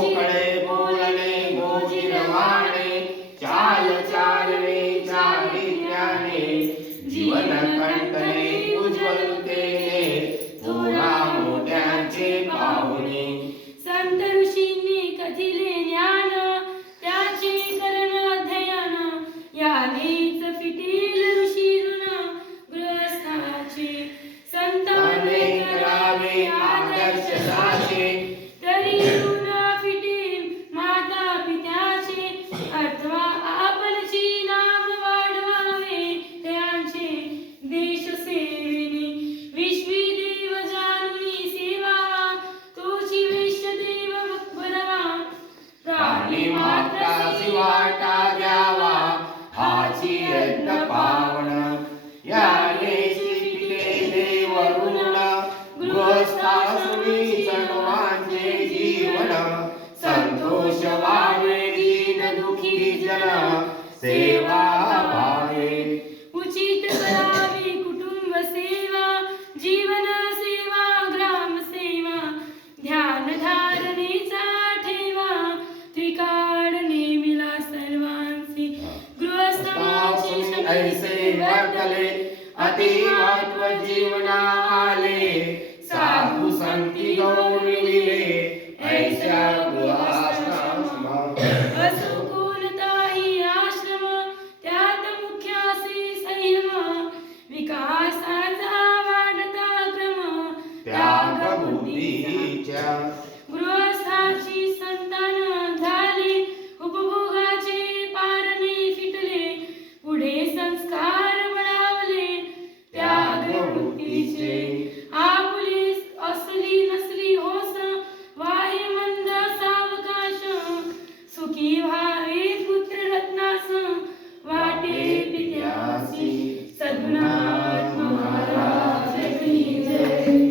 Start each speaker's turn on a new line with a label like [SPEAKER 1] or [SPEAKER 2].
[SPEAKER 1] お金
[SPEAKER 2] प्राणी मात्रासी वाटा द्यावा. हाची यज्ञ पावण याने शिकले देव ऋण गृहस्थासुनी सर्वांचे जीवन. संतोष वावे दीन दुखी जन. सेवा ऐसे वर्तले अति महत्त्व जीवना आले। साधू संती गौरविले ऐशा गृहाश्रम
[SPEAKER 1] असो कोणताही आश्रम त्यात विकासाचा वाढता क्रम
[SPEAKER 2] त्याग बुद्धीच्या